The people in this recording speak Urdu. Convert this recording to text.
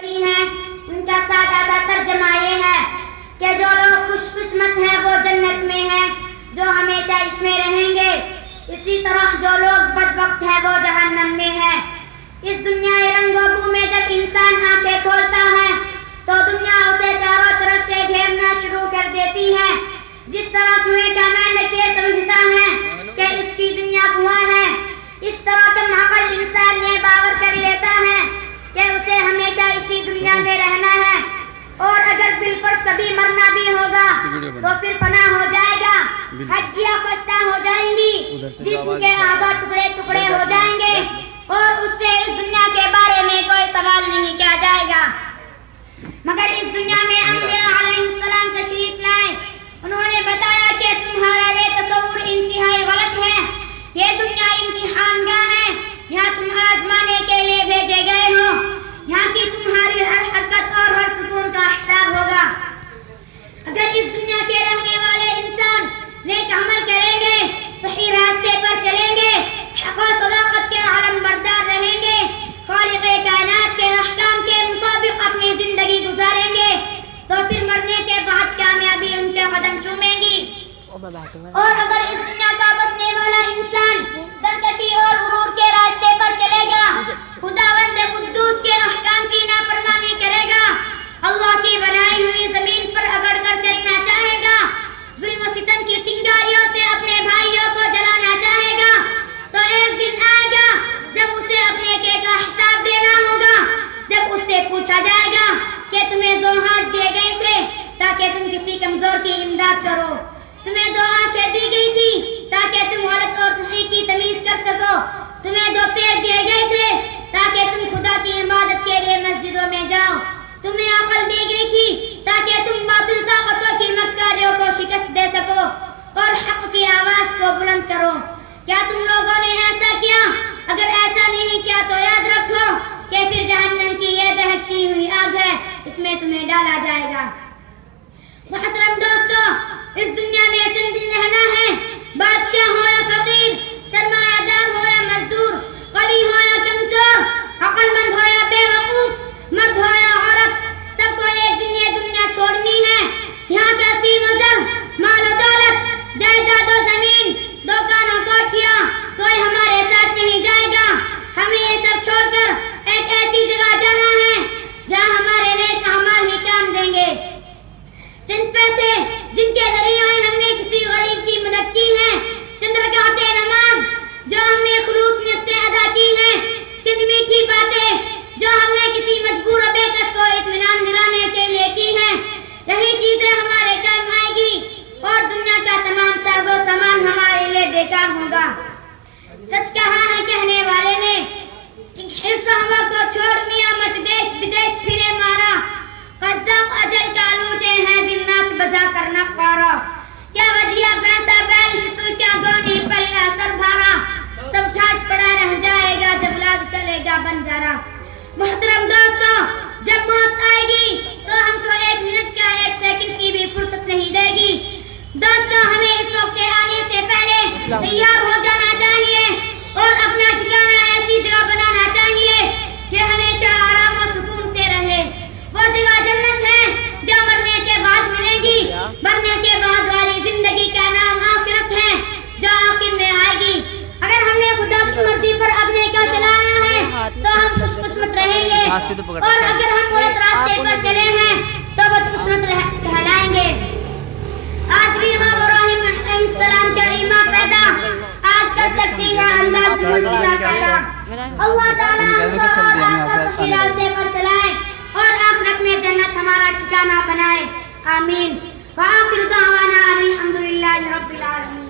ہیں ان کا سادہ سا ترجمہ یہ ہے کہ جو لوگ خوش قسمت ہیں وہ جنت میں ہیں جو ہمیشہ اس میں رہیں گے، اسی طرح جو لوگ بدبخت ہیں وہ جہنم میں ہیں۔ اس دنیا رنگ و بو میں جب انسان آنکھیں کھولتا ہے تو دنیا اسے چاروں طرف سے گھیرنا شروع کر دیتی ہے، جس طرح کنویں کا مینڈک یہ سمجھتا ہے کہ اس کی دنیا کنواں ہے، اس طرح کم عقل انسان یہ باور کر لیتا ہے کہ اسے ہمیشہ اسی دنیا میں رہنا ہے، اور اگر بالکل کبھی مرنا بھی ہوگا تو پھر فنا ہو جائے گا، ہڈیاں خستہ ہو جائیں گی، جسم کے اعضاء ٹکڑے ٹکڑے ہو جائیں گے، اور اس سے اس دنیا کے بارے میں کوئی سوال نہیں کیا جائے گا۔ مگر اس دنیا میں انبیاء علیہ السلام تشریف لائے، انہوں نے بتایا کہ تمہارا یہ تصور انتہائی غلط ہے، یہ دنیا امتحان گاہ ہے، یہاں تم آزمانے کے لیے بھیجے گئے ہو، یہاں کی تمہاری ہر حرکت اور ہر سکون کا حساب ہوگا۔ اگر اس دنیا کے رہنے والے انسان نیک عمل کریں گے، صحیح راستے پر چلیں گے، حق و صداقت کے علم بردار رہیں گے، خالق کائنات کے احکام کے مطابق اپنی زندگی گزاریں گے، تو پھر مرنے کے بعد کامیابی ان کے قدم چومیں گی۔ اور اگر اس دنیا کا بسنے والا انسان سرکشی اور غرور کے راستے پر چلے گا، خداوند قدوس کے احکام کی نافرمانی کرے گا، اللہ کی بنائی ہوئی زمین پر اگڑ کر چلنا چاہے گا، ظلم و ستم کی چنگاریوں سے اپنے بھائیوں کو جلانا چاہے گا، تو ایک دن آئے گا جب اسے اپنے کے کا حساب دینا ہوگا، جب اس سے پوچھا جائے گا کہ تمہیں 2 ہاتھ دیے گئے تھے تاکہ تم کسی کمزور کی امداد کرو، تمہیں 2 آنکھیں دی گئی تھی تاکہ تم غلط اور صحیح کی تمیز کر سکو، تمہیں 2 پیر دیے گئے تھے تاکہ تم خدا کی عبادت کے لیے مسجدوں میں جاؤ، تمہیں عقل دی گئی تھی تاکہ تم باطل طاقتوں کی مکاریوں کو شکست دے سکو اور حق کی آواز کو بلند کرو۔ کیا تم لوگوں نے ایسا کیا؟ اگر ایسا نہیں کیا تو یاد رکھو کہ پھر جہنم کی یہ دہکتی ہوئی آگ ہے، اس میں تمہیں ڈالا جائے گا۔ محترم دوستو، اس دنیا میں چند دن رہنا ہے، بادشاہ ہو یا فقیر، سرمایہ دار ہو یا مزدور، قوی ہو یا کمزور، عقل مند ہو یا بے وقوف، مرد ہو یا عورت، سب کو ایک دن یہ دنیا چھوڑنی ہے۔ یہاں کا سیم و زر، مال و دولت، جائیداد و زمین، دکان و کوٹھیاں، کوئی ہمارے ساتھ نہیں جائے گا، ہمیں یہ سب چھوڑ کر ایک ایسی جگہ جانا ہے جہاں ہمارے نیک اعمال ہی کام دیں گے۔ چند پیسے جن کے ذریعے ہم نے کسی غریب کی مدد کی ہے، چند رکعتیں نماز جو ہم نے خلوص نیت سے ادا کی ہے، چند میٹھی باتیں جو ہم نے کسی مجبور و بے کس کو اطمینان دلانے کے لیے کی ہیں، یہی چیزیں ہمارے کام آئے گی اور دنیا کا تمام ساز و سامان ہمارے لیے بیکار ہوگا۔ سچ کہا ہے کہنے والے نے کہ حرص و ہوا کو چھوڑ میاں مت دیش بدیش پھرے مارا، قذاق اجل کا لوٹے ہیں دن رات بجا کر نقارا، کیا ودیا پیسہ بیل شتر کیا گونی پلہ سر بھارا، سب ٹھاٹ پڑا رہ جائے گا جب لاد چلے گا بنجارا۔ محترم دوستو، جب موت آئے گی تو ہم کو 1 منٹ کا 1 سیکنڈ کی بھی فرصت نہیں دے گی۔ دوستو، ہمیں اس وقت آنے سے پہلے تیار ہو جانا چاہیے اور اپنا ٹھکانہ ایسی جگہ بنانا چاہیے کہ ہمیشہ آرام و سکون سے رہے۔ وہ جگہ جنت ہے جو مرنے کے بعد ملے گی، مرنے کے بعد والی زندگی کا نام آخرت ہے جو آخر میں آئے گی۔ اگر ہم نے خدا کی مرضی پر اپنے کو چلانا ہے تو ہم خوش قسمت رہیں گے، اور اگر ہم غلط راستے پر چلے ہیں تو بدقسمت کہلائیں گے۔ آج بھی امام ابراہیم علیہ السلام کا ایمان پیدا آج کر سکتی ہے اللہ سبحانہ و تعالیٰ۔ اللہ تعالیٰ ہم کو راستے پر چلائے اور آخرت میں جنت ہمارا ٹھکانہ بنائے، آمین۔ وآخر دعوانا الحمدللہ رب العالمین۔